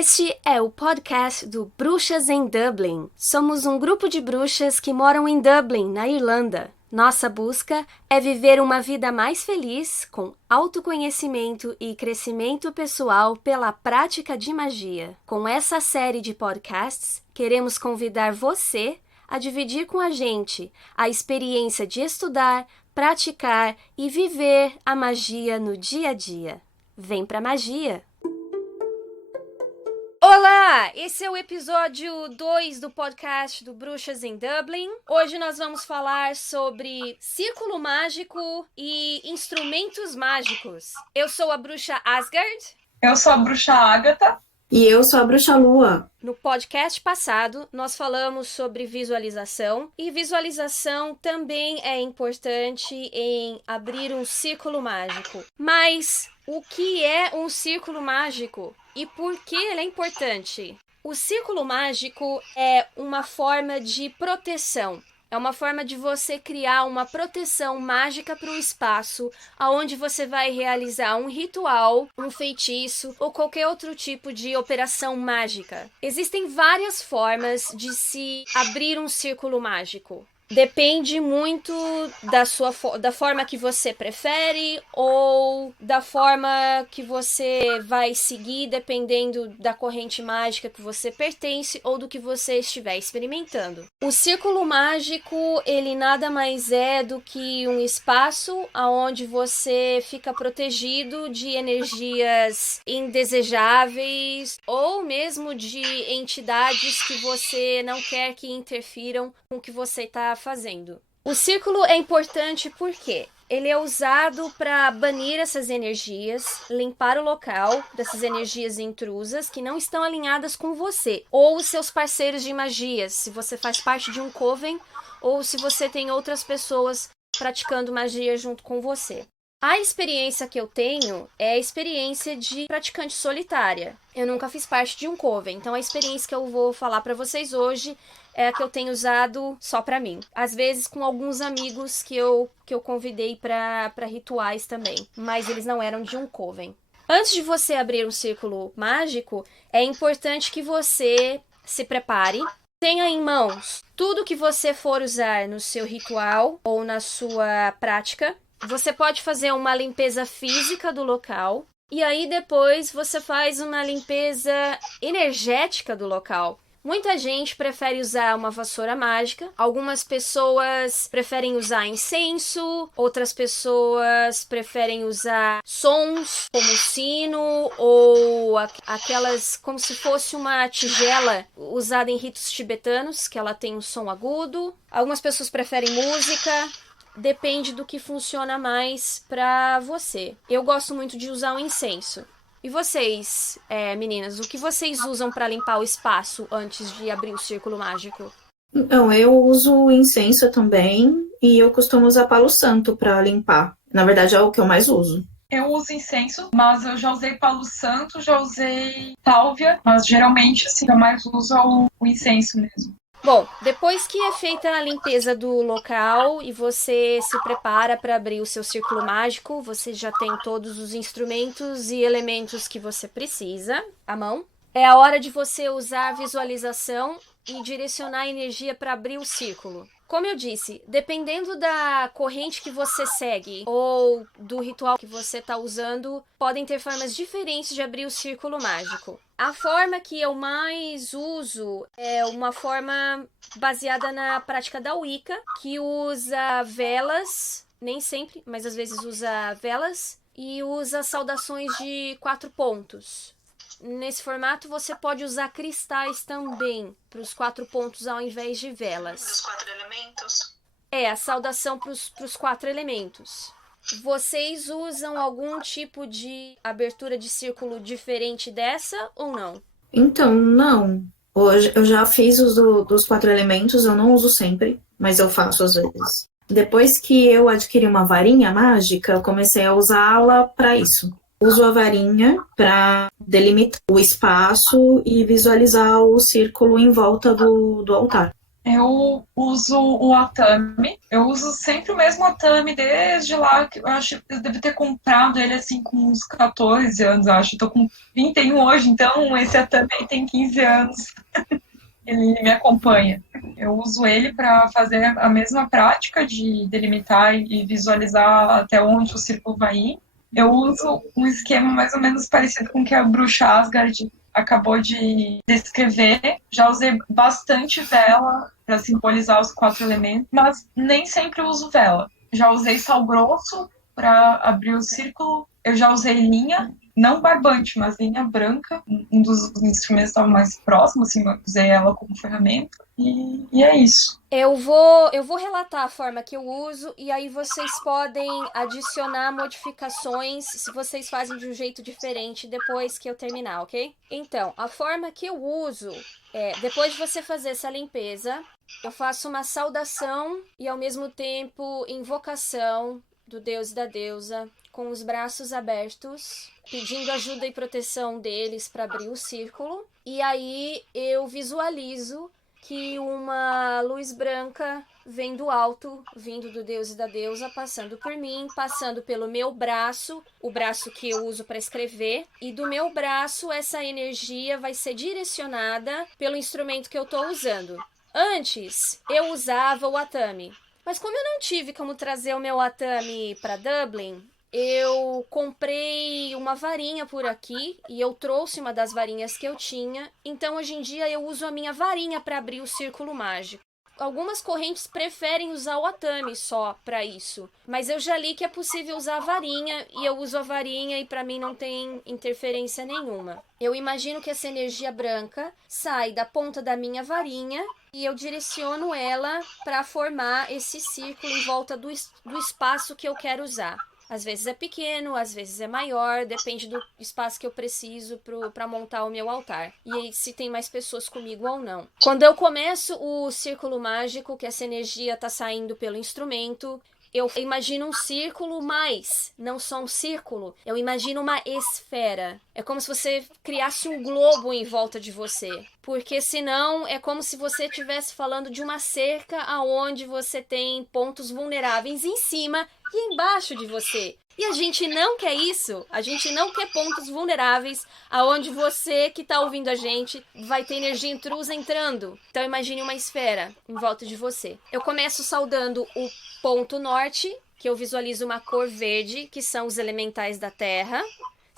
Este é o podcast do Bruxas em Dublin. Somos um grupo de bruxas que moram em Dublin, na Irlanda. Nossa busca é viver uma vida mais feliz, com autoconhecimento e crescimento pessoal pela prática de magia. Com essa série de podcasts, queremos convidar você a dividir com a gente a experiência de estudar, praticar e viver a magia no dia a dia. Vem pra magia! Olá! Esse é o episódio 2 do podcast do Bruxas em Dublin. Hoje nós vamos falar sobre círculo mágico e instrumentos mágicos. Eu sou a bruxa Asgard. Eu sou a bruxa Ágata. E eu sou a bruxa Lua. No podcast passado, nós falamos sobre visualização, e visualização também é importante em abrir um círculo mágico. Mas o que é um círculo mágico e por que ele é importante? O círculo mágico é uma forma de proteção. É uma forma de você criar uma proteção mágica para o espaço, onde você vai realizar um ritual, um feitiço ou qualquer outro tipo de operação mágica. Existem várias formas de se abrir um círculo mágico. Depende muito da forma que você prefere ou da forma que você vai seguir, dependendo da corrente mágica que você pertence ou do que você estiver experimentando. O círculo mágico, ele nada mais é do que um espaço onde você fica protegido de energias indesejáveis ou mesmo de entidades que você não quer que interfiram com o que você está fazendo. O círculo é importante porque ele é usado para banir essas energias, limpar o local dessas energias intrusas que não estão alinhadas com você ou os seus parceiros de magias, se você faz parte de um coven ou se você tem outras pessoas praticando magia junto com você. A experiência que eu tenho é a experiência de praticante solitária. Eu nunca fiz parte de um coven, então a experiência que eu vou falar para vocês hoje é a que eu tenho usado só pra mim. Às vezes com alguns amigos que eu convidei pra rituais também, mas eles não eram de um coven. Antes de você abrir um círculo mágico, é importante que você se prepare. Tenha em mãos tudo que você for usar no seu ritual ou na sua prática. Você pode fazer uma limpeza física do local. E aí depois você faz uma limpeza energética do local. Muita gente prefere usar uma vassoura mágica, algumas pessoas preferem usar incenso, outras pessoas preferem usar sons como sino ou aquelas como se fosse uma tigela usada em ritos tibetanos, que ela tem um som agudo. Algumas pessoas preferem música. Depende do que funciona mais pra você. Eu gosto muito de usar um incenso. E vocês, meninas, o que vocês usam para limpar o espaço antes de abrir o círculo mágico? Então, eu uso incenso também e eu costumo usar palo santo para limpar. Na verdade, é o que eu mais uso. Eu uso incenso, mas eu já usei palo santo, já usei sálvia, mas geralmente, assim, eu mais uso o incenso mesmo. Bom, depois que é feita a limpeza do local e você se prepara para abrir o seu círculo mágico, você já tem todos os instrumentos e elementos que você precisa à mão. É a hora de você usar a visualização e direcionar a energia para abrir o círculo. Como eu disse, dependendo da corrente que você segue ou do ritual que você está usando, podem ter formas diferentes de abrir o círculo mágico. A forma que eu mais uso é uma forma baseada na prática da Wicca, que usa velas, nem sempre, mas às vezes usa velas, e usa saudações de 4 pontos. Nesse formato você pode usar cristais também para os 4 pontos ao invés de velas. Dos 4 elementos? É, a saudação para os 4 elementos. Vocês usam algum tipo de abertura de círculo diferente dessa ou não? Então, não. Hoje eu já fiz os dos 4 elementos, eu não uso sempre, mas eu faço às vezes. Depois que eu adquiri uma varinha mágica, eu comecei a usá-la para isso. Uso a varinha para delimitar o espaço e visualizar o círculo em volta do altar. Eu uso o Atami. Eu uso sempre o mesmo Atami desde lá, que eu acho que eu devo ter comprado ele assim com uns 14 anos, eu acho. Eu tô com 31 hoje, então esse Atami aí tem 15 anos. Ele me acompanha. Eu uso ele para fazer a mesma prática de delimitar e visualizar até onde o círculo vai ir. Eu uso um esquema mais ou menos parecido com o que a Bruxa Asgard acabou de descrever. Já usei bastante vela para simbolizar os 4 elementos, mas nem sempre uso vela. Já usei sal grosso para abrir o círculo. Eu já usei linha, não barbante, mas linha branca. Um dos instrumentos estava mais próximo, assim, eu usei ela como ferramenta. E é isso. Eu vou relatar a forma que eu uso e aí vocês podem adicionar modificações se vocês fazem de um jeito diferente depois que eu terminar, ok? Então, a forma que eu uso é, depois de você fazer essa limpeza, eu faço uma saudação e ao mesmo tempo invocação do deus e da deusa com os braços abertos, pedindo ajuda e proteção deles para abrir o círculo. E aí eu visualizo que uma luz branca vem do alto, vindo do deus e da deusa, passando por mim, passando pelo meu braço, o braço que eu uso para escrever, e do meu braço essa energia vai ser direcionada pelo instrumento que eu estou usando. Antes, eu usava o Atami, mas como eu não tive como trazer o meu Atami para Dublin, eu comprei uma varinha por aqui e eu trouxe uma das varinhas que eu tinha. Então, hoje em dia, eu uso a minha varinha para abrir o círculo mágico. Algumas correntes preferem usar o Atami só para isso, mas eu já li que é possível usar a varinha e eu uso a varinha e para mim não tem interferência nenhuma. Eu imagino que essa energia branca sai da ponta da minha varinha e eu direciono ela para formar esse círculo em volta do espaço que eu quero usar. Às vezes é pequeno, às vezes é maior, depende do espaço que eu preciso para montar o meu altar. E aí, se tem mais pessoas comigo ou não. Quando eu começo o círculo mágico, que essa energia está saindo pelo instrumento, eu imagino um círculo, mas não só um círculo. Eu imagino uma esfera. É como se você criasse um globo em volta de você. Porque senão é como se você estivesse falando de uma cerca aonde você tem pontos vulneráveis em cima e embaixo de você. E a gente não quer isso. A gente não quer pontos vulneráveis aonde você que está ouvindo a gente vai ter energia intrusa entrando. Então imagine uma esfera em volta de você. Eu começo saudando o ponto norte, que eu visualizo uma cor verde, que são os elementais da terra.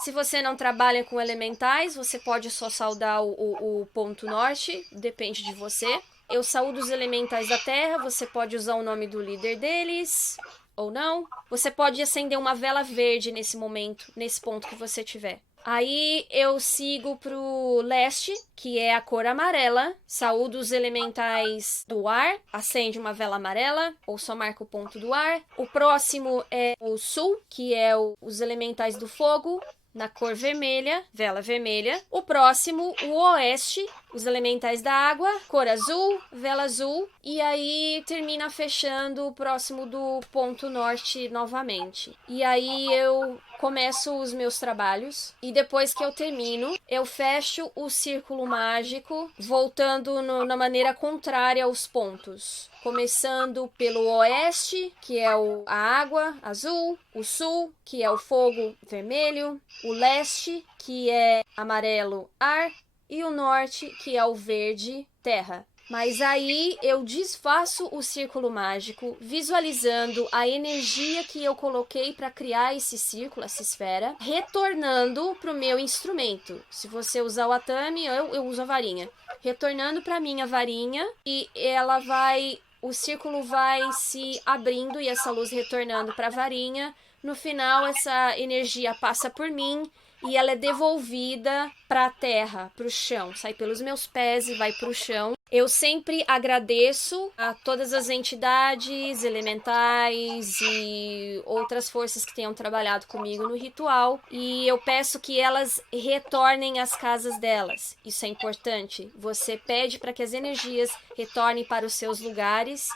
Se você não trabalha com elementais, você pode só saudar o ponto norte, depende de você. Eu saúdo os elementais da terra, você pode usar o nome do líder deles ou não. Você pode acender uma vela verde nesse momento, nesse ponto que você tiver. Aí eu sigo pro leste, que é a cor amarela, saúdo os elementais do ar, acende uma vela amarela, ou só marca o ponto do ar. O próximo é o sul, que é os elementais do fogo, na cor vermelha, vela vermelha. O próximo, o oeste, os elementais da água, cor azul, vela azul. E aí termina fechando o próximo do ponto norte novamente. E aí eu começo os meus trabalhos. E depois que eu termino, eu fecho o círculo mágico, voltando na maneira contrária aos pontos. Começando pelo oeste, que é a água azul, o sul, que é o fogo vermelho, o leste, que é amarelo ar, e o norte, que é o verde terra. Mas aí eu desfaço o círculo mágico, visualizando a energia que eu coloquei para criar esse círculo, essa esfera, retornando para o meu instrumento. Se você usar o Atami, eu uso a varinha. Retornando para minha varinha e ela vai... O círculo vai se abrindo e essa luz retornando para a varinha. No final, essa energia passa por mim e ela é devolvida para a terra, para o chão. Sai pelos meus pés e vai para o chão. Eu sempre agradeço a todas as entidades, elementais e outras forças que tenham trabalhado comigo no ritual. E eu peço que elas retornem às casas delas. Isso é importante. Você pede para que as energias retornem para os seus lugares.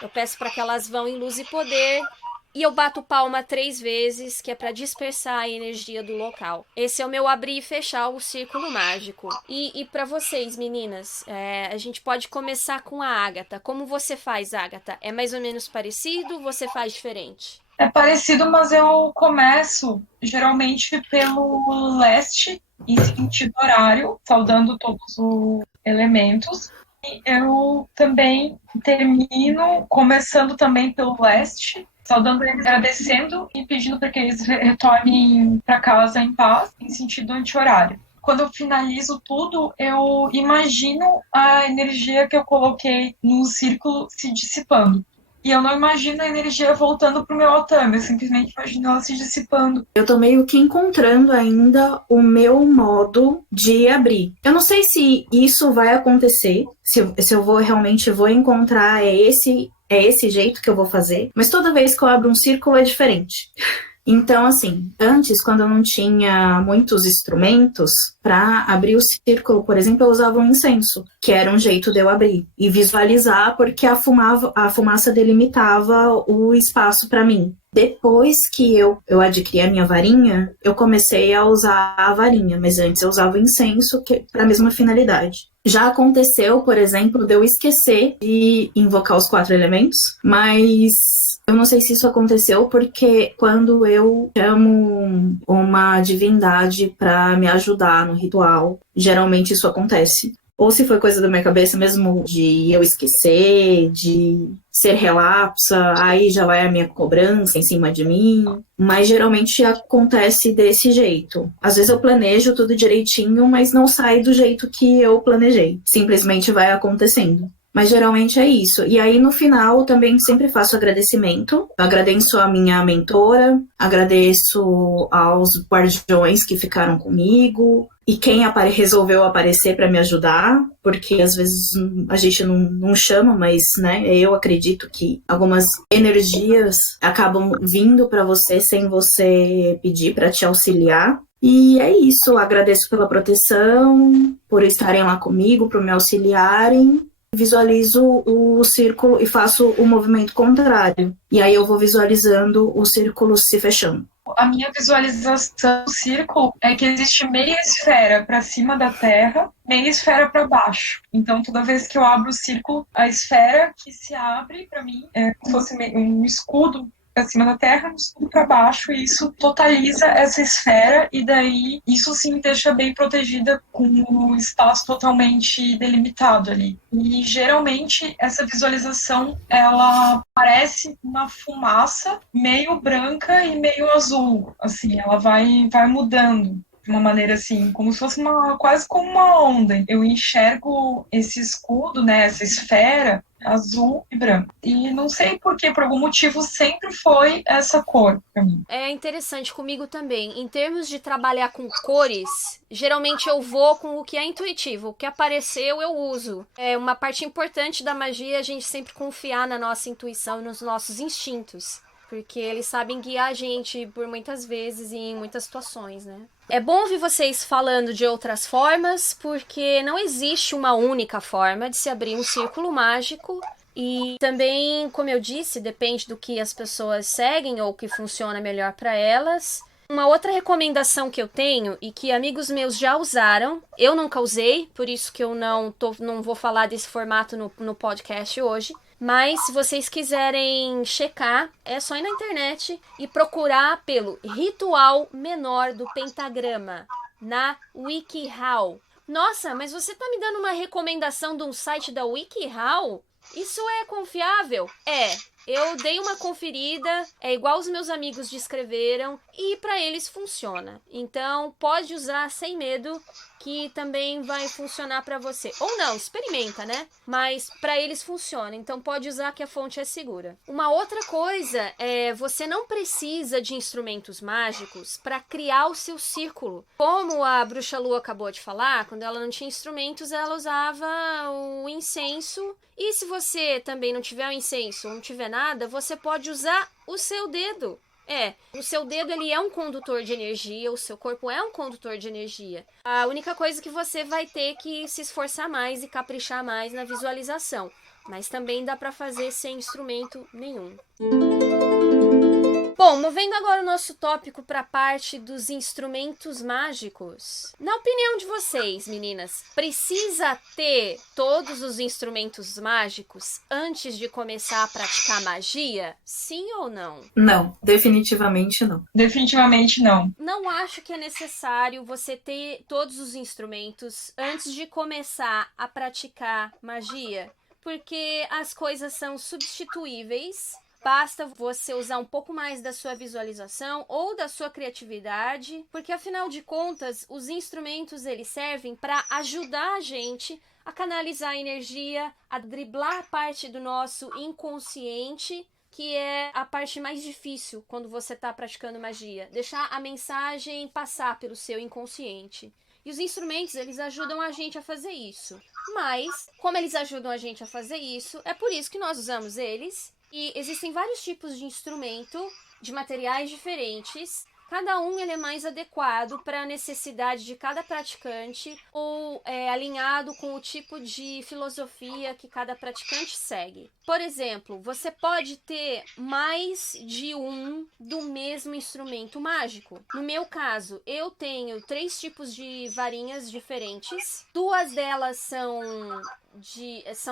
Eu peço para que elas vão em luz e poder e eu bato palma 3 vezes, que é para dispersar a energia do local. Esse é o meu abrir e fechar o círculo mágico. E para vocês, meninas, a gente pode começar com a Agatha. Como você faz, Agatha? É mais ou menos parecido? Você faz diferente? É parecido, mas eu começo geralmente pelo leste, em sentido horário, saudando todos os elementos. E eu também termino começando também pelo leste, saudando eles, agradecendo e pedindo para que eles retornem para casa em paz, em sentido anti-horário. Quando eu finalizo tudo, eu imagino a energia que eu coloquei no círculo se dissipando. E eu não imagino a energia voltando pro meu Atami, eu simplesmente imagino ela se dissipando. Eu tô meio que encontrando ainda o meu modo de abrir. Eu não sei se isso vai acontecer, se eu realmente vou encontrar esse jeito que eu vou fazer, mas toda vez que eu abro um círculo é diferente. Então, assim, antes, quando eu não tinha muitos instrumentos, para abrir o círculo, por exemplo, eu usava um incenso, que era um jeito de eu abrir e visualizar, porque a fumaça delimitava o espaço para mim. Depois que eu adquiri a minha varinha, eu comecei a usar a varinha, mas antes eu usava o incenso para a mesma finalidade. Já aconteceu, por exemplo, de eu esquecer de invocar os 4 elementos, mas eu não sei se isso aconteceu porque quando eu chamo uma divindade para me ajudar no ritual, geralmente isso acontece. Ou se foi coisa da minha cabeça mesmo de eu esquecer, de ser relapsa, aí já vai a minha cobrança em cima de mim. Mas geralmente acontece desse jeito. Às vezes eu planejo tudo direitinho, mas não sai do jeito que eu planejei. Simplesmente vai acontecendo. Mas geralmente é isso. E aí no final eu também sempre faço agradecimento. Eu agradeço a minha mentora, agradeço aos guardiões que ficaram comigo e quem resolveu aparecer para me ajudar, porque às vezes a gente não chama, mas né, eu acredito que algumas energias acabam vindo para você sem você pedir para te auxiliar. E é isso, eu agradeço pela proteção, por estarem lá comigo, por me auxiliarem. Visualizo o círculo e faço o movimento contrário. E aí eu vou visualizando o círculo se fechando. A minha visualização do círculo é que existe meia esfera para cima da Terra, meia esfera para baixo. Então, toda vez que eu abro o círculo, a esfera que se abre para mim é como se fosse um escudo acima da Terra, um escudo para baixo, e isso totaliza essa esfera, e daí isso sim deixa bem protegida com o espaço totalmente delimitado ali. E geralmente essa visualização ela parece uma fumaça meio branca e meio azul, assim, ela vai mudando de uma maneira assim, como se fosse quase como uma onda. Eu enxergo esse escudo, né, essa esfera azul e branco. E não sei porquê, por algum motivo sempre foi essa cor pra mim. É interessante comigo também. Em termos de trabalhar com cores, geralmente eu vou com o que é intuitivo. O que apareceu eu uso. É uma parte importante da magia a gente sempre confiar na nossa intuição e nos nossos instintos. Porque eles sabem guiar a gente por muitas vezes e em muitas situações, né? É bom ouvir vocês falando de outras formas, porque não existe uma única forma de se abrir um círculo mágico. E também, como eu disse, depende do que as pessoas seguem ou o que funciona melhor para elas. Uma outra recomendação que eu tenho e que amigos meus já usaram, eu nunca usei, por isso que eu não vou falar desse formato no podcast hoje. Mas se vocês quiserem checar, é só ir na internet e procurar pelo Ritual Menor do Pentagrama, na WikiHow. Nossa, mas você tá me dando uma recomendação de um site da WikiHow? Isso é confiável? É. Eu dei uma conferida, é igual os meus amigos descreveram e para eles funciona. Então pode usar sem medo que também vai funcionar para você. Ou não, experimenta, né? Mas para eles funciona, então pode usar que a fonte é segura. Uma outra coisa é você não precisa de instrumentos mágicos para criar o seu círculo. Como a Bruxa Lu acabou de falar, quando ela não tinha instrumentos, ela usava o incenso. E se você também não tiver o incenso, não tiver nada, você pode usar o seu dedo. O seu dedo ele é um condutor de energia, o seu corpo é um condutor de energia. A única coisa que você vai ter que se esforçar mais e caprichar mais na visualização. mas também dá para fazer sem instrumento nenhum. Bom, movendo agora o nosso tópico para a parte dos instrumentos mágicos. Na opinião de vocês, meninas, precisa ter todos os instrumentos mágicos antes de começar a praticar magia? Sim ou não? Não, definitivamente não. Definitivamente não. Não acho que é necessário você ter todos os instrumentos antes de começar a praticar magia, porque as coisas são substituíveis. Basta você usar um pouco mais da sua visualização ou da sua criatividade, porque afinal de contas, os instrumentos eles servem para ajudar a gente a canalizar a energia, a driblar parte do nosso inconsciente, que é a parte mais difícil quando você está praticando magia. Deixar a mensagem passar pelo seu inconsciente. E os instrumentos, eles ajudam a gente a fazer isso. Mas, como eles ajudam a gente a fazer isso, é por isso que nós usamos eles. E existem vários tipos de instrumento, de materiais diferentes. Cada um ele é mais adequado para a necessidade de cada praticante ou é alinhado com o tipo de filosofia que cada praticante segue. Por exemplo, você pode ter mais de um do mesmo instrumento mágico. No meu caso, eu tenho 3 tipos de varinhas diferentes. 2 delas são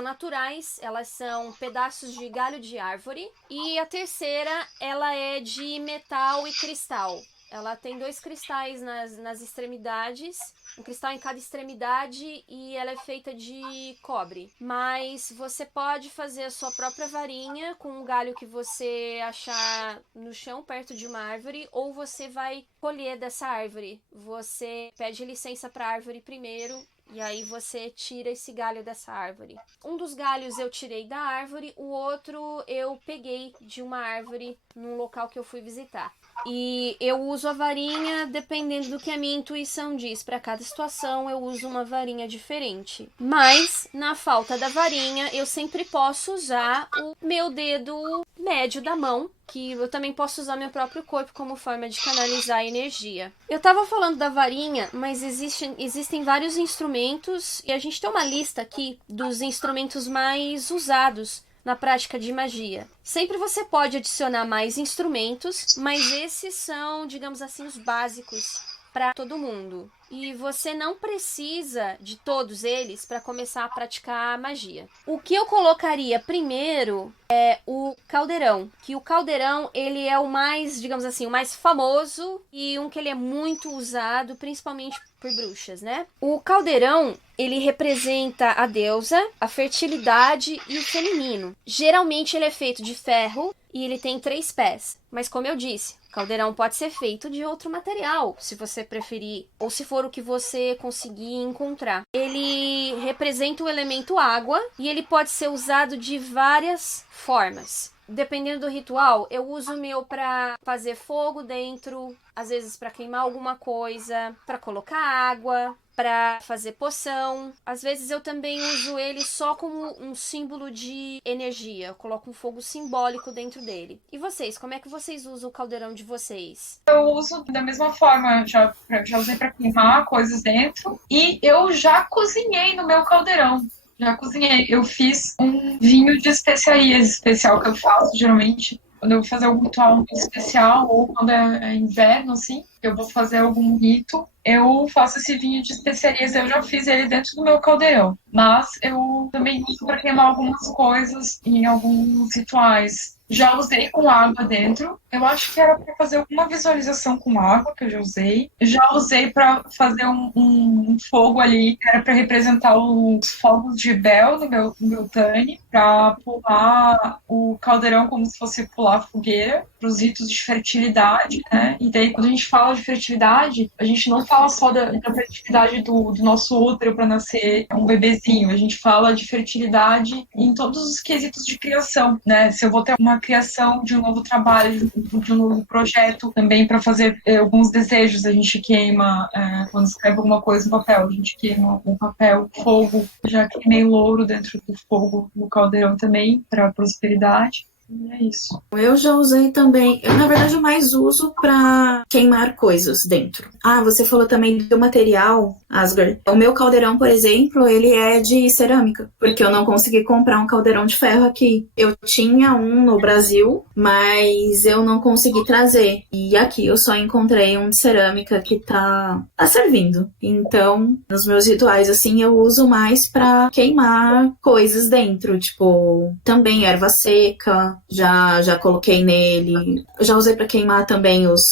naturais, elas são pedaços de galho de árvore, e a terceira ela é de metal e cristal. Ela tem 2 cristais nas extremidades, um cristal em cada extremidade, e ela é feita de cobre. Mas você pode fazer a sua própria varinha com um galho que você achar no chão, perto de uma árvore, ou você vai colher dessa árvore. Você pede licença para a árvore primeiro, e aí você tira esse galho dessa árvore. Um dos galhos eu tirei da árvore, o outro eu peguei de uma árvore num local que eu fui visitar. E eu uso a varinha dependendo do que a minha intuição diz. Para cada situação eu uso uma varinha diferente. Mas, na falta da varinha, eu sempre posso usar o meu dedo médio da mão, que eu também posso usar meu próprio corpo como forma de canalizar a energia. Eu tava falando da varinha, mas existem vários instrumentos, e a gente tem uma lista aqui dos instrumentos mais usados na prática de magia. Sempre você pode adicionar mais instrumentos, mas esses são, digamos assim, os básicos para todo mundo. E você não precisa de todos eles para começar a praticar magia. O que eu colocaria primeiro é o caldeirão, que o caldeirão ele é o mais, digamos assim, o mais famoso e um que ele é muito usado, principalmente por bruxas, né? O caldeirão, ele representa a deusa, a fertilidade e o feminino. Geralmente ele é feito de ferro e ele tem 3 pés. Mas como eu disse, o caldeirão pode ser feito de outro material, se você preferir, ou se for o que você conseguir encontrar. Ele representa o elemento água e ele pode ser usado de várias formas. Dependendo do ritual, eu uso o meu para fazer fogo dentro, às vezes para queimar alguma coisa, para colocar água, para fazer poção. Às vezes eu também uso ele só como um símbolo de energia. Eu coloco um fogo simbólico dentro dele. E vocês, como é que vocês usam o caldeirão de vocês? Eu uso da mesma forma, já usei para queimar coisas dentro, e eu já cozinhei no meu caldeirão. Já cozinhei. Eu fiz um vinho de especiarias especial que eu faço, geralmente, quando eu vou fazer algum ritual muito especial, ou quando é inverno, assim, que eu vou fazer algum rito, eu faço esse vinho de especiarias. Eu já fiz ele dentro do meu caldeirão. Mas eu também uso para queimar algumas coisas em alguns rituais. Já usei com água dentro. Eu acho que era para fazer alguma visualização com água, que eu já usei. Já usei para fazer um fogo ali, que era para representar os fogos de Bel no meu Tani, para pular o caldeirão como se fosse pular a fogueira, para os ritos de fertilidade, né? E daí, quando a gente fala de fertilidade, a gente não fala só da fertilidade do nosso útero para nascer um bebezinho. A gente fala de fertilidade em todos os quesitos de criação, né? Se eu vou ter uma criação de um novo trabalho, de um novo projeto, também para fazer alguns desejos, a gente queima, quando escreve alguma coisa no papel, a gente queima algum papel, fogo. Já queimei louro dentro do fogo no caldeirão também, para prosperidade. É isso. Eu já usei também. Eu, na verdade, eu mais uso para queimar coisas dentro. Ah, você falou também do material, Asgard. O meu caldeirão, por exemplo, ele é de cerâmica, porque eu não consegui comprar um caldeirão de ferro aqui. Eu tinha um no Brasil, mas eu não consegui trazer. E aqui eu só encontrei um de cerâmica que tá servindo. Então, nos meus rituais, assim, eu uso mais para queimar coisas dentro, tipo, também erva seca, já coloquei nele. Eu já usei para queimar também os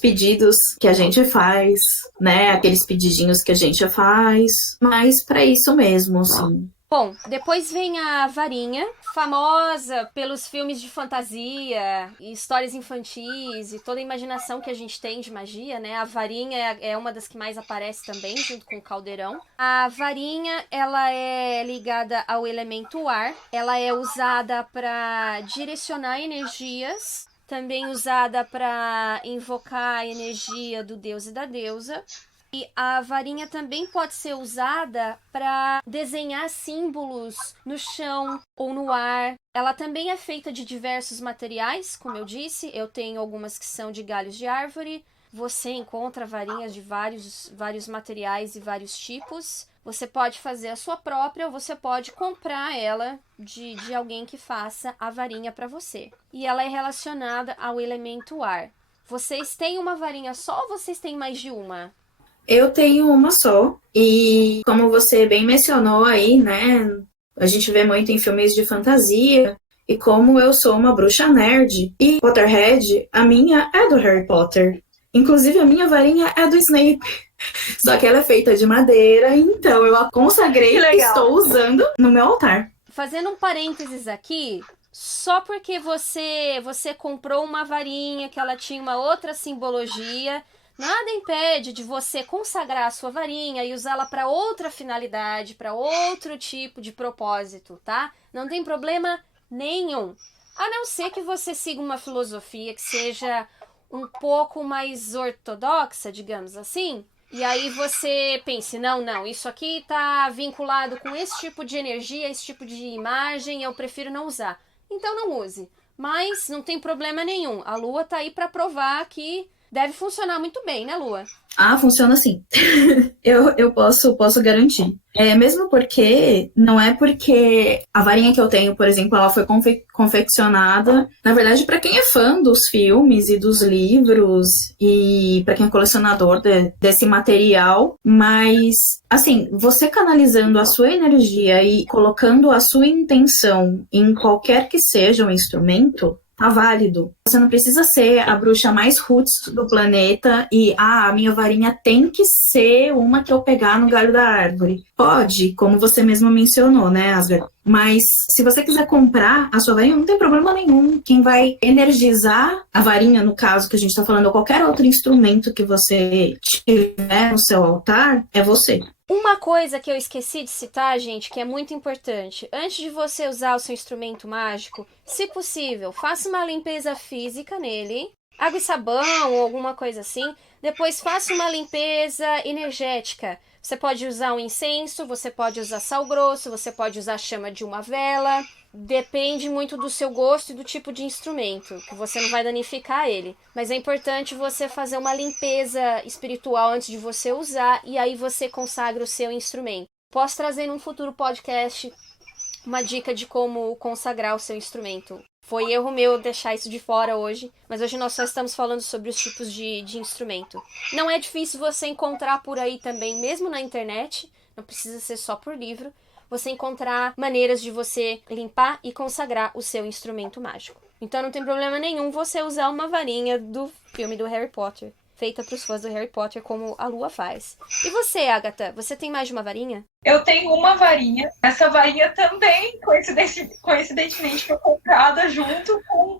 pedidos que a gente faz, né? Aqueles pedidinhos que a gente faz, mas para isso mesmo, assim. Bom, depois vem a varinha, famosa pelos filmes de fantasia e histórias infantis e toda a imaginação que a gente tem de magia, né? A varinha é uma das que mais aparece também, junto com o caldeirão. A varinha, ela é ligada ao elemento ar, ela é usada para direcionar energias, também usada para invocar a energia do deus e da deusa. E a varinha também pode ser usada para desenhar símbolos no chão ou no ar. Ela também é feita de diversos materiais, como eu disse. Eu tenho algumas que são de galhos de árvore. Você encontra varinhas de vários materiais e vários tipos. Você pode fazer a sua própria ou você pode comprar ela de alguém que faça a varinha para você. E ela é relacionada ao elemento ar. Vocês têm uma varinha só ou vocês têm mais de uma? Eu tenho uma só, e como você bem mencionou aí, né? A gente vê muito em filmes de fantasia, e como eu sou uma bruxa nerd e Potterhead, a minha é do Harry Potter. Inclusive, a minha varinha é do Snape. Só que ela é feita de madeira, então eu a consagrei e estou usando no meu altar. Fazendo um parênteses aqui, só porque você comprou uma varinha que ela tinha uma outra simbologia, nada impede de você consagrar a sua varinha e usá-la para outra finalidade, para outro tipo de propósito, tá? Não tem problema nenhum. A não ser que você siga uma filosofia que seja um pouco mais ortodoxa, digamos assim, e aí você pense, não, isso aqui tá vinculado com esse tipo de energia, esse tipo de imagem, eu prefiro não usar. Então não use. Mas não tem problema nenhum. A Lua tá aí para provar que deve funcionar muito bem, né, Lua? Ah, funciona assim. eu posso garantir. Mesmo porque não é porque a varinha que eu tenho, por exemplo, ela foi confeccionada, na verdade, para quem é fã dos filmes e dos livros e para quem é colecionador desse material, mas assim, você canalizando a sua energia e colocando a sua intenção em qualquer que seja o instrumento, tá válido. Você não precisa ser a bruxa mais roots do planeta e, a minha varinha tem que ser uma que eu pegar no galho da árvore. Pode, como você mesmo mencionou, né, Asgard? Mas se você quiser comprar a sua varinha, não tem problema nenhum. Quem vai energizar a varinha, no caso que a gente tá falando, ou qualquer outro instrumento que você tiver no seu altar, é você. Uma coisa que eu esqueci de citar, gente, que é muito importante. Antes de você usar o seu instrumento mágico, se possível, faça uma limpeza física nele, água e sabão ou alguma coisa assim. Depois faça uma limpeza energética. Você pode usar um incenso, você pode usar sal grosso, você pode usar a chama de uma vela. Depende muito do seu gosto e do tipo de instrumento, que você não vai danificar ele. Mas é importante você fazer uma limpeza espiritual antes de você usar e aí você consagra o seu instrumento. Posso trazer num futuro podcast uma dica de como consagrar o seu instrumento. Foi erro meu deixar isso de fora hoje, mas hoje nós só estamos falando sobre os tipos de instrumento. Não é difícil você encontrar por aí também, mesmo na internet, não precisa ser só por livro, você encontrar maneiras de você limpar e consagrar o seu instrumento mágico. Então não tem problema nenhum você usar uma varinha do filme do Harry Potter, feita para os fãs do Harry Potter, como a Lua faz. E você, Agatha, você tem mais de uma varinha? Eu tenho uma varinha. Essa varinha também, coincidentemente, foi comprada junto com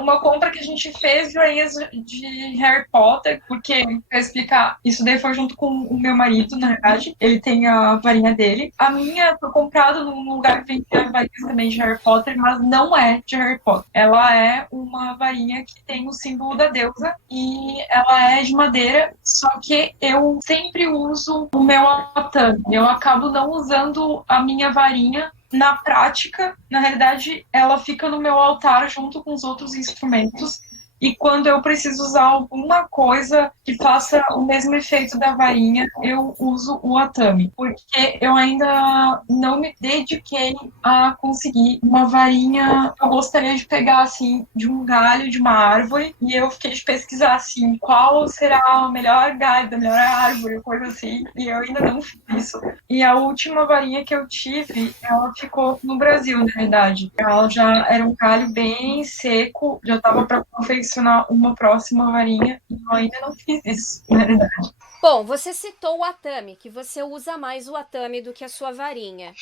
uma compra que a gente fez de varinhas de Harry Potter, porque, pra explicar, isso daí foi junto com o meu marido, na verdade. Ele tem a varinha dele. A minha foi comprada num lugar que vendia varinhas também de Harry Potter, mas não é de Harry Potter. Ela é uma varinha que tem o símbolo da deusa e ela é de madeira, só que eu sempre uso o meu atame. Eu acabo não usando a minha varinha na prática, na realidade, ela fica no meu altar junto com os outros instrumentos. E quando eu preciso usar alguma coisa que faça o mesmo efeito da varinha, eu uso o atame. Porque eu ainda não me dediquei a conseguir uma varinha. Eu gostaria de pegar, assim, de um galho de uma árvore. E eu fiquei de pesquisar, assim, qual será o melhor galho da melhor árvore, coisa assim. E eu ainda não fiz isso. E a última varinha que eu tive, ela ficou no Brasil, na verdade. Ela já era um galho bem seco, já estava para confeccionar uma próxima varinha, e eu ainda não fiz isso, na verdade. Bom, você citou o atame, que você usa mais o atame do que a sua varinha.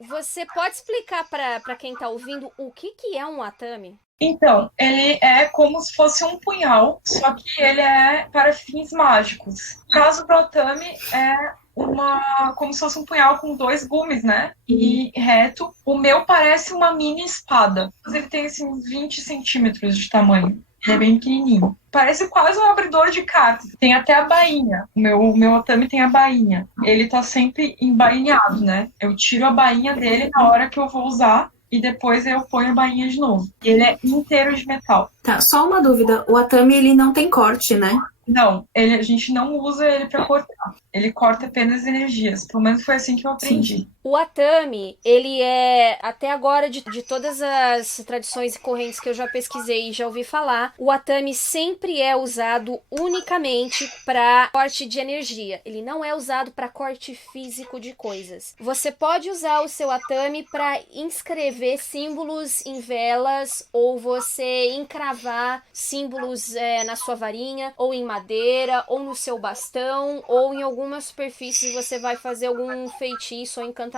Você pode explicar para quem está ouvindo o que é um atame? Então, ele é como se fosse um punhal, só que ele é para fins mágicos. No caso do atame, é como se fosse um punhal com 2 gumes, né? E reto. O meu parece uma mini espada. Ele tem, assim, 20 centímetros de tamanho. Ele é bem pequenininho. Parece quase um abridor de cartas. Tem até a bainha. O meu atame tem a bainha. Ele tá sempre embainhado, né? Eu tiro a bainha dele na hora que eu vou usar e depois eu ponho a bainha de novo. E ele é inteiro de metal. Tá, só uma dúvida. O atame, ele não tem corte, né? Não, a gente não usa ele para cortar. Ele corta apenas energias. Pelo menos foi assim que eu aprendi. Sim. O atame, ele é, até agora, de todas as tradições e correntes que eu já pesquisei e já ouvi falar, o atame sempre é usado unicamente para corte de energia. Ele não é usado para corte físico de coisas. Você pode usar o seu atame para inscrever símbolos em velas, ou você encravar símbolos na sua varinha, ou em madeira, ou no seu bastão, ou em alguma superfície você vai fazer algum feitiço ou encantamento.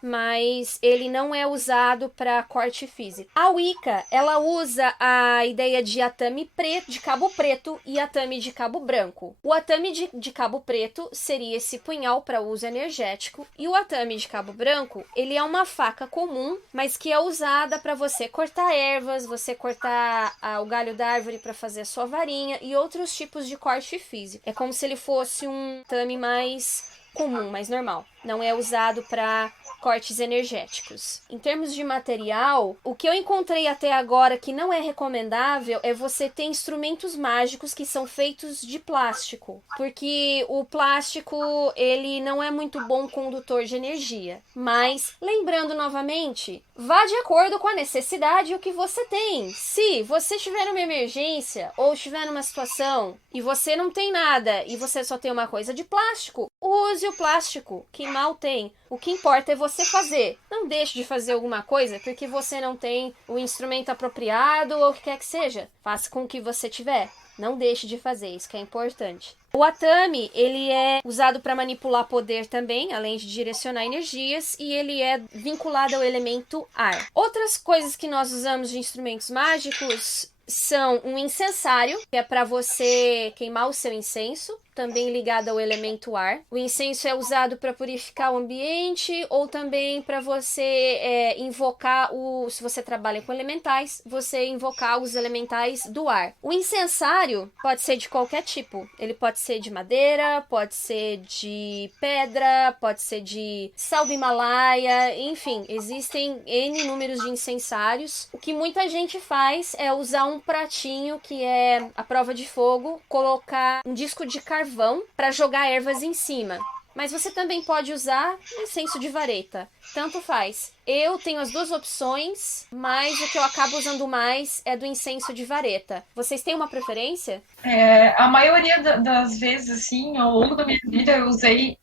Mas ele não é usado para corte físico. A Wicca, ela usa a ideia de atame preto, de cabo preto, e atame de cabo branco. O atame de cabo preto seria esse punhal para uso energético, e o atame de cabo branco, ele é uma faca comum, mas que é usada para você cortar ervas, você cortar o galho da árvore para fazer a sua varinha e outros tipos de corte físico. É como se ele fosse um atame mais comum, mais normal. Não é usado para cortes energéticos. Em termos de material, o que eu encontrei até agora que não é recomendável é você ter instrumentos mágicos que são feitos de plástico, porque o plástico, ele não é muito bom condutor de energia. Mas, lembrando novamente, vá de acordo com a necessidade e o que você tem. Se você tiver uma emergência ou estiver numa situação e você não tem nada e você só tem uma coisa de plástico, use o plástico, que mal tem. O que importa é você fazer. Não deixe de fazer alguma coisa porque você não tem o instrumento apropriado ou o que quer que seja. Faça com o que você tiver. Não deixe de fazer, isso que é importante. O atame, ele é usado para manipular poder também, além de direcionar energias, e ele é vinculado ao elemento ar. Outras coisas que nós usamos de instrumentos mágicos são um incensário, que é para você queimar o seu incenso, também ligado ao elemento ar. O incenso é usado para purificar o ambiente ou também para você invocar se você trabalha com elementais, você invocar os elementais do ar. O incensário pode ser de qualquer tipo. Ele pode ser de madeira, pode ser de pedra, pode ser de sal do Himalaia, enfim, existem N números de incensários. O que muita gente faz é usar um pratinho que é a prova de fogo, colocar um disco de carvão para jogar ervas em cima. Mas você também pode usar incenso de vareta. Tanto faz. Eu tenho as duas opções, mas o que eu acabo usando mais é do incenso de vareta. Vocês têm uma preferência? A maioria das vezes, assim, ao longo da minha vida, eu usei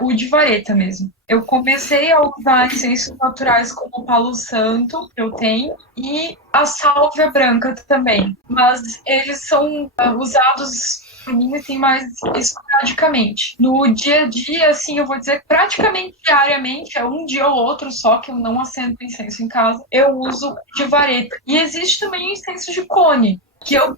o de vareta mesmo. Eu comecei a usar incensos naturais como o palo santo, que eu tenho, e a sálvia branca também. Mas eles são usados por mim, assim, mais esporadicamente. No dia a dia, assim, eu vou dizer que praticamente diariamente, é um dia ou outro só que eu não acendo incenso em casa, eu uso de vareta. E existe também o incenso de cone, que eu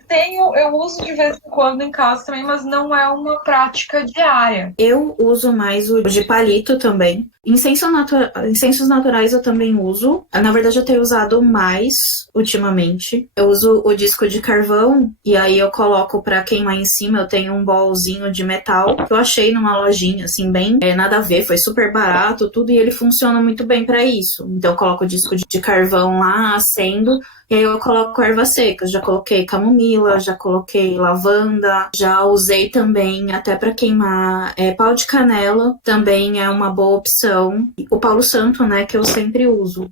uso de vez em quando em casa também, mas não é uma prática diária. Eu uso mais o de palito também. Incensos naturais eu também uso. Na verdade, eu tenho usado mais ultimamente. Eu uso o disco de carvão e aí eu coloco pra queimar em cima. Eu tenho um bolzinho de metal que eu achei numa lojinha, assim, bem nada a ver. Foi super barato, tudo, e ele funciona muito bem pra isso. Então eu coloco o disco de carvão lá, acendo. E aí eu coloco ervas secas, já coloquei camomila, já coloquei lavanda, já usei também até para queimar pau de canela, também é uma boa opção. O Paulo Santo, né, que eu sempre uso.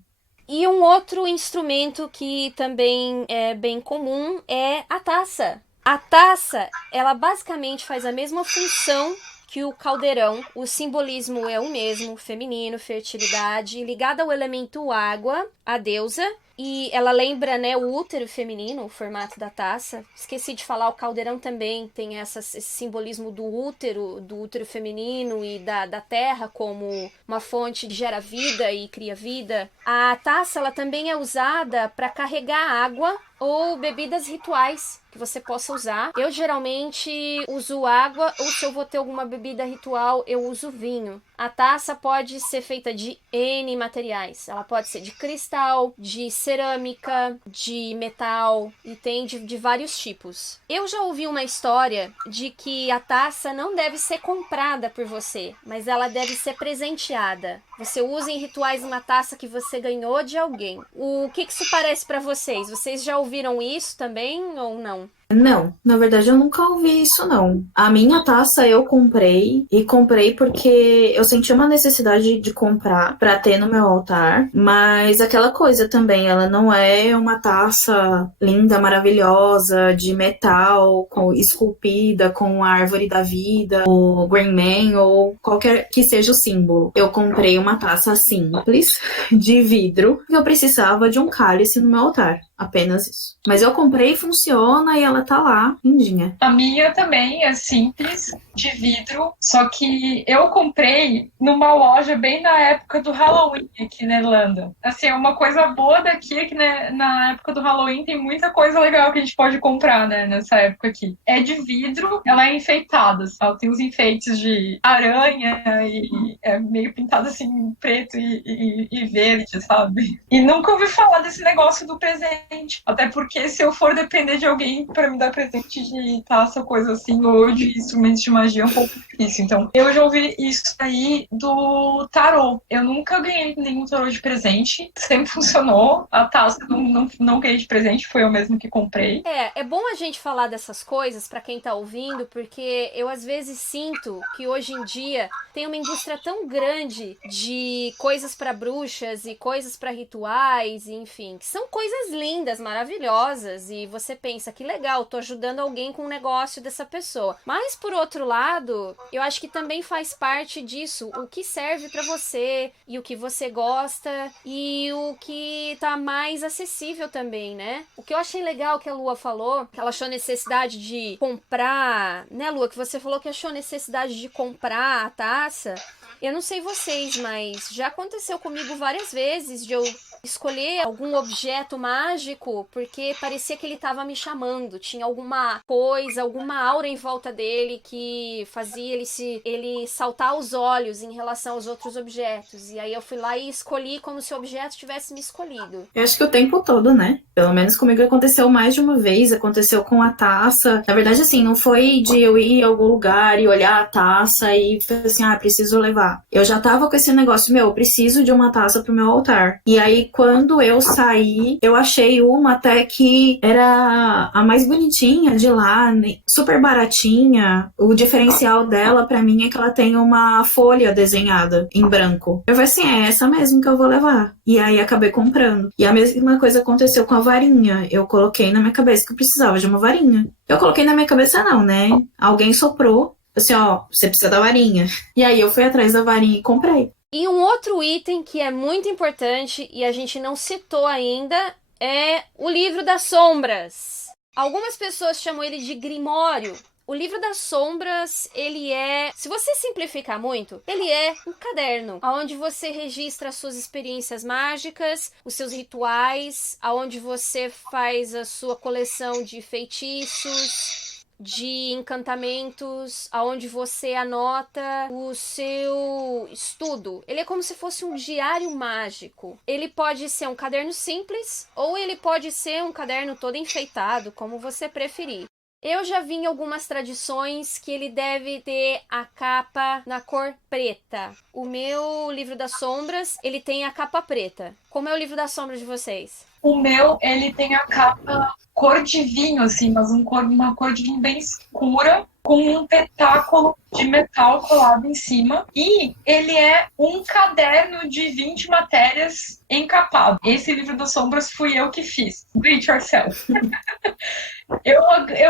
E um outro instrumento que também é bem comum é a taça. A taça, ela basicamente faz a mesma função que o caldeirão. O simbolismo é o mesmo, feminino, fertilidade, ligado ao elemento água, a deusa. E ela lembra, né, o útero feminino, o formato da taça. Esqueci de falar, o caldeirão também tem esse simbolismo do útero feminino e da terra como uma fonte que gera vida e cria vida. A taça, ela também é usada para carregar água ou bebidas rituais que você possa usar. Eu geralmente uso água, ou se eu vou ter alguma bebida ritual, eu uso vinho. A taça pode ser feita de N materiais. Ela pode ser de cristal, de cerâmica, de metal, e tem de vários tipos. Eu já ouvi uma história de que a taça não deve ser comprada por você, mas ela deve ser presenteada. Você usa em rituais uma taça que você ganhou de alguém. O que isso parece para vocês? Vocês já ouviram isso também ou não? Não, na verdade eu nunca ouvi isso não. A minha taça eu comprei e comprei porque eu senti uma necessidade de comprar pra ter no meu altar, mas aquela coisa também, ela não é uma taça linda, maravilhosa, de metal, esculpida com a árvore da vida, o Green Man ou qualquer que seja o símbolo. Eu comprei uma taça simples de vidro e eu precisava de um cálice no meu altar. Apenas isso. Mas eu comprei e funciona e ela tá lá, lindinha. A minha também é simples, de vidro, só que eu comprei numa loja bem na época do Halloween aqui na Irlanda. Assim, uma coisa boa daqui é que, né, na época do Halloween tem muita coisa legal que a gente pode comprar, né, nessa época aqui. É de vidro, ela é enfeitada, sabe? Tem os enfeites de aranha e é meio pintado assim, preto e verde, sabe? E nunca ouvi falar desse negócio do presente. Até porque se eu for depender de alguém pra me dar presente de taça, coisa assim, ou de instrumentos de magia, é um pouco difícil. Então, eu já ouvi isso aí do tarô. Eu nunca ganhei nenhum tarô de presente. Sempre funcionou. A taça não ganhei de presente, foi eu mesmo que comprei. É bom a gente falar dessas coisas pra quem tá ouvindo, porque eu às vezes sinto que hoje em dia tem uma indústria tão grande de coisas pra bruxas e coisas pra rituais, enfim, que são coisas lindas, maravilhosas, e você pensa que legal, tô ajudando alguém com o negócio dessa pessoa. Mas por outro lado, eu acho que também faz parte disso o que serve pra você e o que você gosta e o que tá mais acessível também, né? O que eu achei legal que a Lua falou, que ela achou necessidade de comprar, né, Lua, que você falou que achou necessidade de comprar a taça. Eu não sei vocês, mas já aconteceu comigo várias vezes de eu escolher algum objeto mágico porque parecia que ele estava me chamando. Tinha alguma coisa, alguma aura em volta dele que fazia ele saltar aos olhos em relação aos outros objetos. E aí eu fui lá e escolhi como se o objeto tivesse me escolhido. Eu acho que o tempo todo, né? Pelo menos comigo aconteceu mais de uma vez, aconteceu com a taça. Na verdade, assim, não foi de eu ir a algum lugar e olhar a taça e falar assim, preciso levar. Eu já tava com esse negócio, eu preciso de uma taça pro meu altar. E aí, quando eu saí, eu achei uma até que era a mais bonitinha de lá, super baratinha. O diferencial dela, pra mim, é que ela tem uma folha desenhada em branco. Eu falei assim, é essa mesmo que eu vou levar. E aí, acabei comprando. E a mesma coisa aconteceu com a varinha. Eu coloquei na minha cabeça que eu precisava de uma varinha. Eu coloquei na minha cabeça, não, né? Alguém soprou. Assim, você precisa da varinha. E aí, eu fui atrás da varinha e comprei. E um outro item que é muito importante e a gente não citou ainda é o livro das sombras. Algumas pessoas chamam ele de grimório. O livro das sombras, ele é, se você simplificar muito, ele é um caderno, onde você registra as suas experiências mágicas, os seus rituais, onde você faz a sua coleção de feitiços, de encantamentos, aonde você anota o seu estudo. Ele é como se fosse um diário mágico. Ele pode ser um caderno simples ou ele pode ser um caderno todo enfeitado, como você preferir. Eu já vi em algumas tradições que ele deve ter a capa na cor preta. O meu livro das sombras, ele tem a capa preta. Como é o livro das sombras de vocês? O meu, ele tem a capa cor de vinho, assim, mas uma cor de vinho bem escura, com um petáculo de metal colado em cima. E ele é um caderno de 20 matérias encapado. Esse livro das sombras fui eu que fiz. Do it yourself. Eu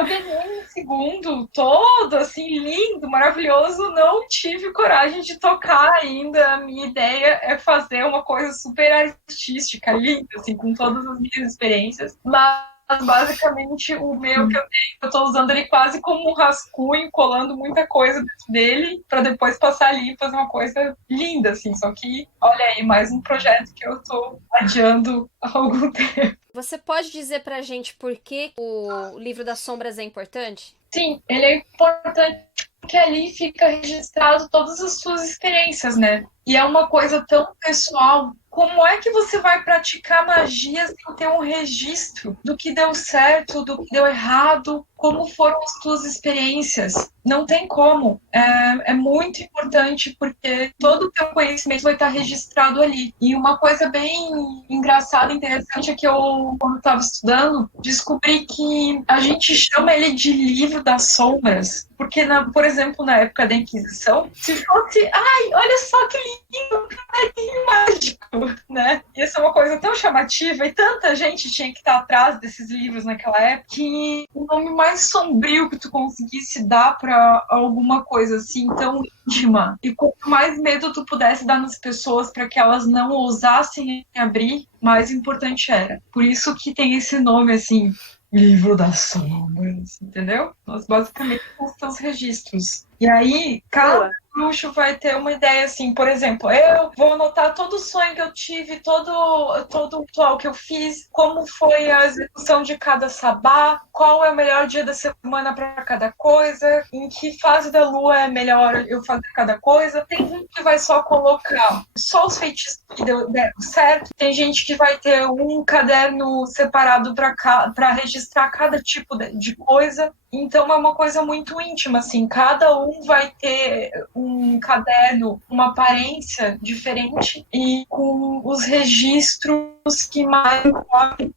ganhei um segundo todo, assim, lindo, maravilhoso. Não tive coragem de tocar ainda. A minha ideia é fazer uma coisa super artística, linda, assim, com todas as minhas experiências. Mas basicamente o meu que eu tenho, eu tô usando ele quase como um rascunho, colando muita coisa dentro dele, para depois passar ali e fazer uma coisa linda, assim. Só que, olha aí, mais um projeto que eu tô adiando há algum tempo. Você pode dizer pra gente por que o livro das sombras é importante? Sim, ele é importante porque ali fica registrado todas as suas experiências, né? E é uma coisa tão pessoal. Como é que você vai praticar magia sem ter um registro do que deu certo, do que deu errado, como foram as suas experiências? Não tem como. É muito importante porque todo o teu conhecimento vai estar registrado ali. E uma coisa bem engraçada e interessante é que eu, quando estava estudando, descobri que a gente chama ele de livro das sombras, porque, por exemplo, na época da Inquisição, se fosse, ai, olha só que lindo, um caderninho mágico, né? Isso é uma coisa tão chamativa e tanta gente tinha que estar atrás desses livros naquela época que o nome mais sombrio que tu conseguisse dar para alguma coisa assim tão íntima e quanto mais medo tu pudesse dar nas pessoas para que elas não ousassem abrir, mais importante era. Por isso que tem esse nome assim, Livro das Sombras, entendeu? Nós basicamente temos os registros. E aí, cada bruxo vai ter uma ideia assim, por exemplo, eu vou anotar todo o sonho que eu tive, todo o ritual que eu fiz, como foi a execução de cada sabá, qual é o melhor dia da semana para cada coisa, em que fase da lua é melhor eu fazer cada coisa. Tem gente que vai só colocar só os feitiços que deram certo, tem gente que vai ter um caderno separado para registrar cada tipo de coisa. Então é uma coisa muito íntima, assim, cada um vai ter um caderno, uma aparência diferente e com os registros que mais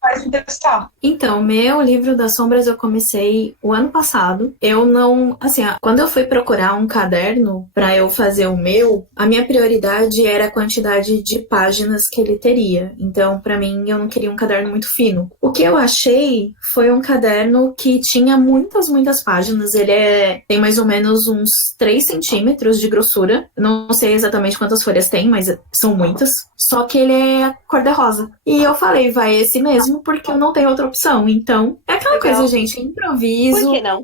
faz interessar. Então, meu livro das sombras eu comecei o ano passado. Eu não, assim, quando eu fui procurar um caderno para eu fazer o meu, a minha prioridade era a quantidade de páginas que ele teria. Então, para mim, eu não queria um caderno muito fino. O que eu achei foi um caderno que tinha muitas páginas. Ele tem mais ou menos uns 3 centímetros de grossura. Não sei exatamente quantas folhas tem, mas são muitas. Só que ele é cor-de-rosa. E eu falei, vai esse mesmo, porque eu não tenho outra opção. Então, é aquela coisa, gente, improviso. Por que não?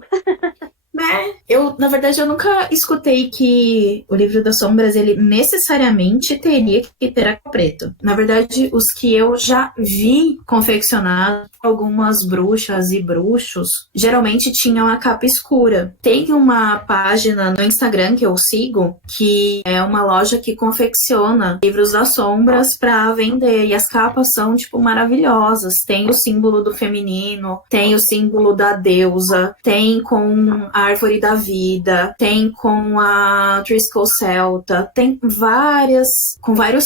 Né? Na verdade, eu nunca escutei que o livro das sombras, ele necessariamente teria que ter a cor preta. Na verdade, os que eu já vi confeccionados, algumas bruxas e bruxos, geralmente tinham a capa escura. Tem uma página no Instagram que eu sigo, que é uma loja que confecciona livros das sombras para vender. E as capas são, tipo, maravilhosas. Tem o símbolo do feminino, tem o símbolo da deusa, tem com a Árvore da Vida, tem com a Triskel Celta, tem com vários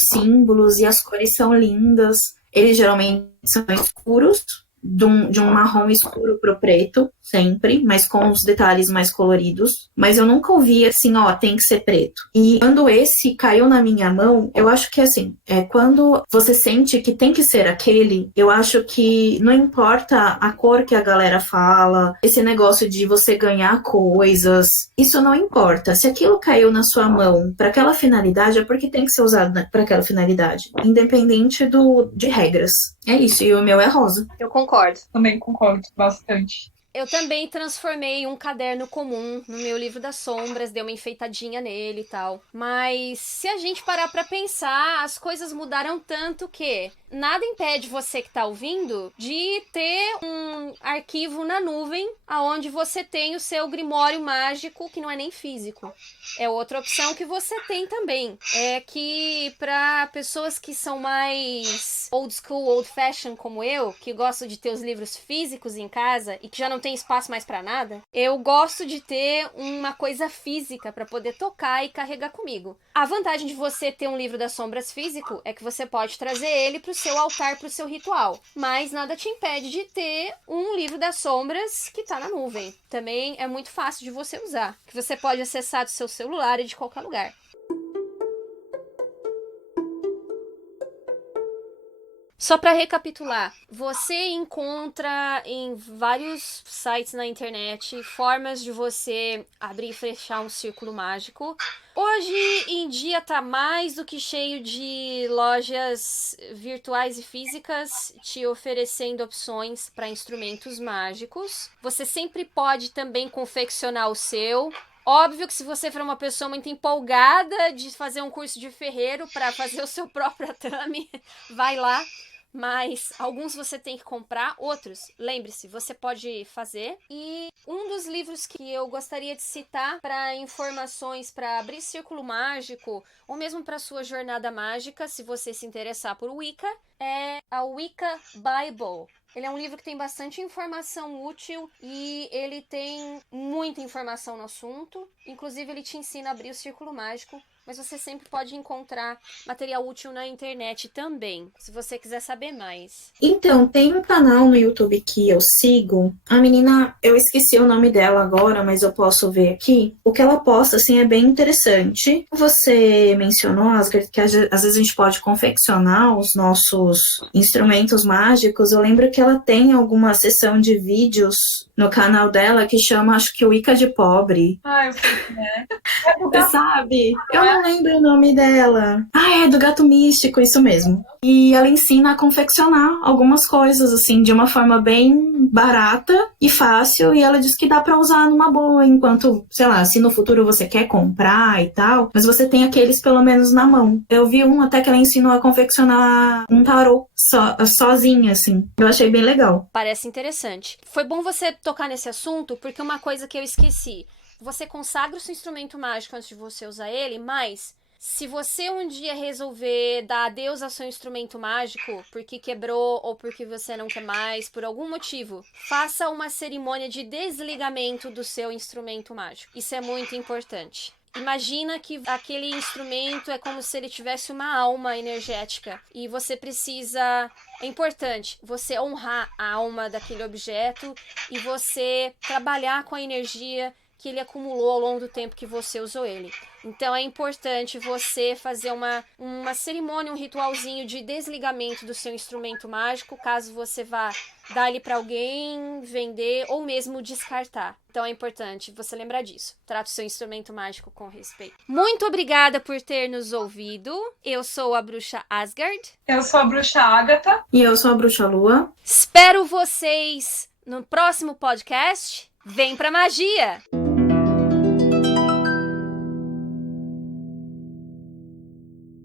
símbolos e as cores são lindas. Eles geralmente são escuros, de um marrom escuro pro preto, sempre, mas com os detalhes mais coloridos. Mas eu nunca ouvi assim, ó, tem que ser preto. E quando esse caiu na minha mão, eu acho que assim, quando você sente que tem que ser aquele, eu acho que não importa a cor que a galera fala, esse negócio de você ganhar coisas, isso não importa. Se aquilo caiu na sua mão para aquela finalidade, é porque tem que ser usado para aquela finalidade, independente de regras. É isso, e o meu é rosa. Eu concordo. Também concordo bastante. Eu também transformei um caderno comum no meu livro das sombras, dei uma enfeitadinha nele e tal. Mas se a gente parar pra pensar, as coisas mudaram tanto que nada impede você que tá ouvindo de ter um um arquivo na nuvem, aonde você tem o seu grimório mágico, que não é nem físico. É outra opção que você tem também. É que para pessoas que são mais old school, old fashion como eu, que gostam de ter os livros físicos em casa e que já não tem espaço mais para nada, eu gosto de ter uma coisa física para poder tocar e carregar comigo. A vantagem de você ter um livro das sombras físico é que você pode trazer ele para o seu altar, para o seu ritual. Mas nada te impede de ter um livro das sombras que está na nuvem. Também é muito fácil de você usar, que você pode acessar do seu celular e de qualquer lugar. Só para recapitular, você encontra em vários sites na internet formas de você abrir e fechar um círculo mágico. Hoje em dia tá mais do que cheio de lojas virtuais e físicas te oferecendo opções para instrumentos mágicos. Você sempre pode também confeccionar o seu. Óbvio que se você for uma pessoa muito empolgada de fazer um curso de ferreiro para fazer o seu próprio atame, vai lá. Mas alguns você tem que comprar, outros, lembre-se, você pode fazer. E um dos livros que eu gostaria de citar para informações para abrir círculo mágico, ou mesmo para sua jornada mágica, se você se interessar por Wicca, é a Wicca Bible. Ele é um livro que tem bastante informação útil e ele tem muita informação no assunto. Inclusive, ele te ensina a abrir o círculo mágico, mas você sempre pode encontrar material útil na internet também, se você quiser saber mais. Então, tem um canal no YouTube que eu sigo. A menina, eu esqueci o nome dela agora, mas eu posso ver aqui. O que ela posta, assim, é bem interessante. Você mencionou, Asgard, que às vezes a gente pode confeccionar os nossos instrumentos mágicos. Eu lembro que ela tem alguma sessão de vídeos no canal dela que chama, acho que Wicca de Pobre. Ah, eu sei que é. Você sabe? Eu não lembro o nome dela. Ah, é do Gato Místico, isso mesmo. E ela ensina a confeccionar algumas coisas, assim, de uma forma bem barata e fácil. E ela diz que dá pra usar numa boa, enquanto, sei lá, se no futuro você quer comprar e tal, mas você tem aqueles pelo menos na mão. Eu vi um até que ela ensinou a confeccionar um tarô sozinha, assim. Eu achei bem legal. Parece interessante. Foi bom você tocar nesse assunto, porque uma coisa que eu esqueci. Você consagra o seu instrumento mágico antes de você usar ele, mas se você um dia resolver dar adeus ao seu instrumento mágico porque quebrou ou porque você não quer mais, por algum motivo, faça uma cerimônia de desligamento do seu instrumento mágico. Isso é muito importante. Imagina que aquele instrumento é como se ele tivesse uma alma energética e você precisa... É importante você honrar a alma daquele objeto e você trabalhar com a energia que ele acumulou ao longo do tempo que você usou ele. Então é importante você fazer uma cerimônia, um ritualzinho de desligamento do seu instrumento mágico, caso você vá dar ele para alguém, vender ou mesmo descartar. Então é importante você lembrar disso. Trata o seu instrumento mágico com respeito. Muito obrigada por ter nos ouvido. Eu sou a bruxa Asgard. Eu sou a bruxa Ágata. E eu sou a bruxa Lua. Espero vocês no próximo podcast. Vem pra magia!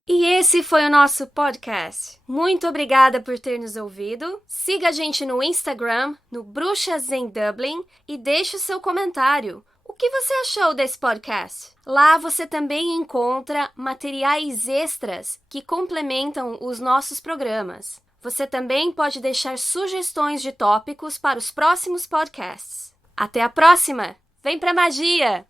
E esse foi o nosso podcast. Muito obrigada por ter nos ouvido. Siga a gente no Instagram, no Bruxas em Dublin, e deixe o seu comentário. O que você achou desse podcast? Lá você também encontra materiais extras que complementam os nossos programas. Você também pode deixar sugestões de tópicos para os próximos podcasts. Até a próxima! Vem pra magia!